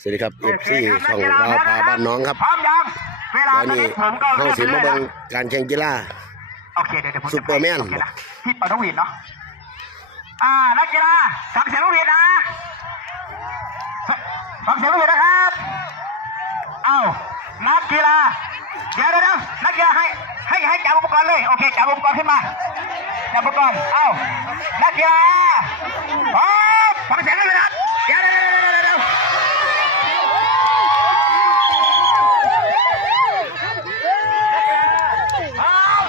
สวัสดีครับเอฟซีช่องดาวพาบ้านน้องครับพร้อมยังเวลาแล้วนี่ผมก็เข้าสิมาเบิ่งการแข่งกีฬาโอเคเดี๋ยวเดี๋ยวผมจะซุปเปอร์แมนโเคนะพี่ปานกหวีดเนาะอ่านักกีฬาฟังเสียงลูกหวีดนะฟังเสียงลูกหวีดนะครับเอ้านักกีฬาเดี๋ยวเดี๋ยวเดี๋ยวนักกีฬาให้ให้ให้จับอุปกรณ์เลยโอเคจับอุปกรณ์ขึ้นมาจับอุปกรณ์เอ้านักกีฬาพร้อมฟังเสียงลูกหวีดนะครับเดี๋ยวเดี๋ยวเดี๋ยวเดี๋ยวเดี๋ยวพร้อม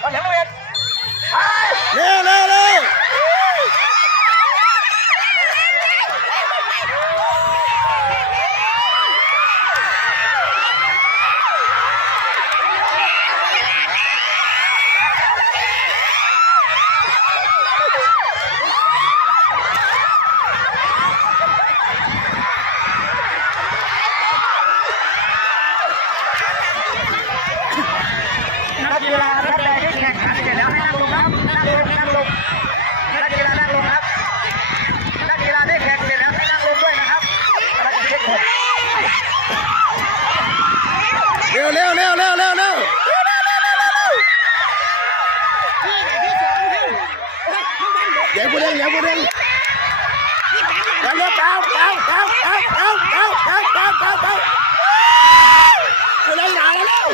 ฟังเสียงลูกหวีดไป เร็วเร็วเร็ว นักกีฬาท่านใดที่แข่งขันเสร็จแล้วให้นั่งลงครับนั่งลงนั่งลงนักกีฬานั่งลงครับนักกีฬาที่แข่งเสร็จแล้วให้นั่งลงด้วยนะครับเราจะเช็คผล เร็วเร็วเร็วเร็วเร็วเร็ว เดี๋ยวกูเด้งเดี๋ยวกูเด้งเร็วเร็วเก้าเก้าเก้าเก้าเก้าเก้าเก้าเก้าเก้าเก้ากูเด้งหนาแล้วเร็ว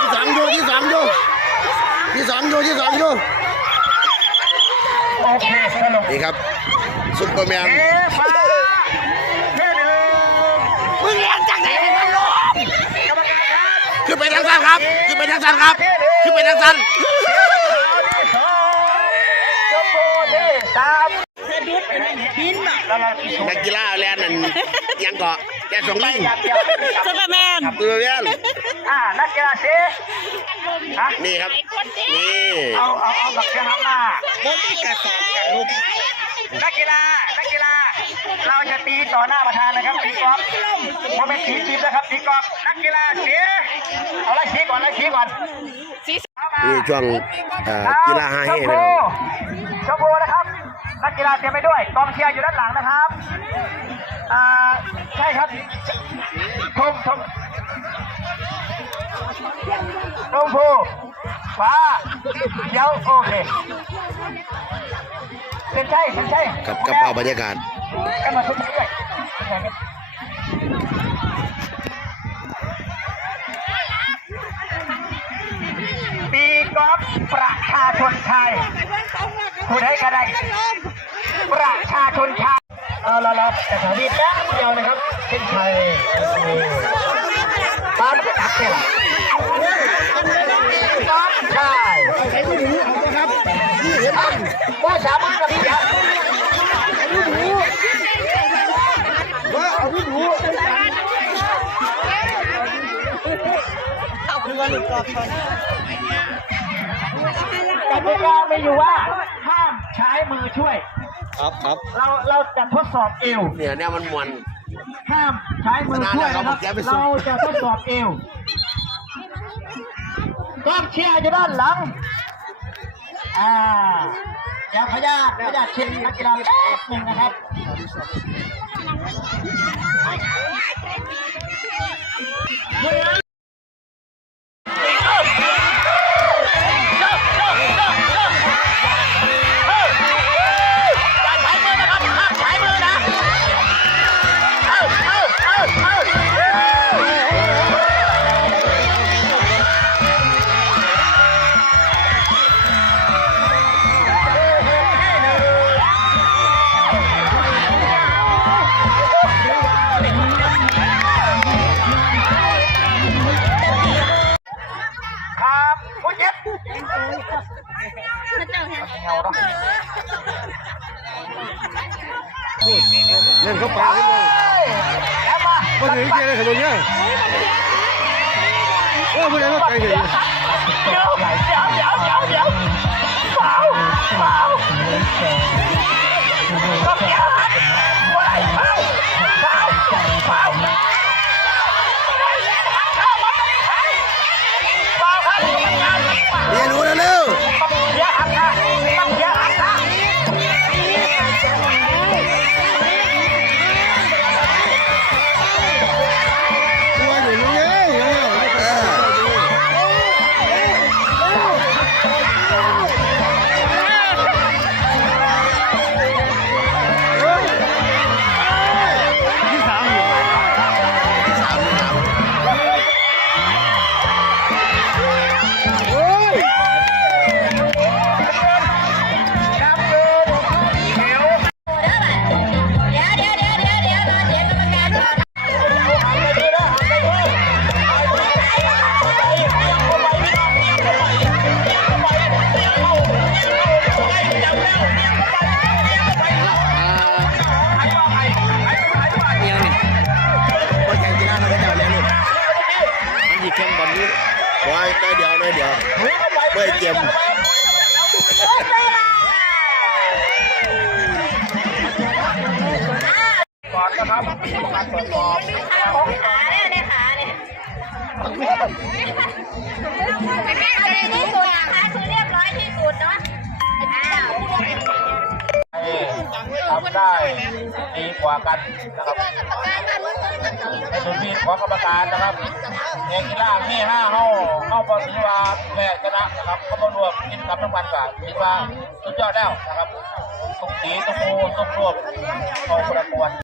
ที่สองอยู่ที่สองอยู่ที่สองอยู่ที่สองอยู่โอเคสรุปนี่ครับซุปเปอร์แมนเอฟ้าเพื่อหนึ่งมึงเลี้ยงจากไหนให้มันลงกรรมการครับขึ้นไปทางสั้นครับขึ้นไปทางสั้นครับขึ้นไปทางสั้นเอาที่สองชมพู ที่สามหินแล้วเราที่สองนักกีฬาแลนด์นั่นยังเกาะแกส่งลิงอย่างเดียวไม่จับซุปเปอร์แมนตัวแมนอ่านักกีฬาเซฮะนี่ครับ นี่ เอาเอาเอาแบบเสียงข้างหน้านักกีฬา นักกีฬา เราจะตีต่อหน้าประธานนะครับตีกอล์ฟโมเป็นตีทีมนะครับตีกอล์ฟนักกีฬาเสียเอาไล่ชี้ก่อนไล่ชี้ก่อนเข้ามานี่ช่วงเอ่อกีฬาฮาเฮ่ชมนะพูครับ ชมพูนะครับนักกีฬาเตรียมไปด้วยกองเชียร์อยู่ด้านหลังนะครับอ่าใช่ครับชมชมชมพูฟ้าเขียวโอเคเป็นใช่เป็นใช่กับกระเป๋าบรรยากาศกันมาทุกเรื่อย กอล์ประชาชนไทยคุณให้กันได้ประชาชนไทยเอาละละแต่สามีแป๊บเดียวนะครับเป็นไทยบ้านก็ตักเสร็จน้องชายที่นูนะครับที่เห็นว่าสามารถกับพี่เดียวว่เอาพี่หนเอาคือว่าหนูกรอก่อน ติกาไม่อยู่ว่าห้ามใช้มือช่วย ครับครับเราเราจะทดสอบเอวเนี่ยเนี่ยมันมวนห้ามใช้มือช่วยนะครับขนาดนั้นเราไปสู้เราจะทดสอบเอวกล้องเชียร์อยู่ด้านหลังอ่าอย่าพยาธิพยาธิเช่นนักกีฬาแป๊บหนึ่งนะครับครับ เล่นเข้าไปเล่นเลยแล้วมามาถึงเกียร์เลยขบวนเนี่ยโอ้ยผู้ใดก็ไปถึงเดี๋ยวเดี๋ยวเดี๋ยวเดี๋ยวเดี๋ยวเดี๋ยวเปล่าเปล่า การตรวของขาเนี่ยในขาเนี่ยอันนี้ที่สุดนะคะคือเรียบร้อยที่สุดเนาะอ้าวทำได้ดีกว่ากันนะครับประกาศกันว่าในส่วนที่ของกรรมการนะครับเอกกีฬามีห้าเข้าเข้าบอลถือว่าแพ้ชนะนะครับเขาบอลรวมกินกับทั้งวันกับถือว่าสุดยอดแล้วนะครับทุกสีทุกคู่ทุกรวมของประกวด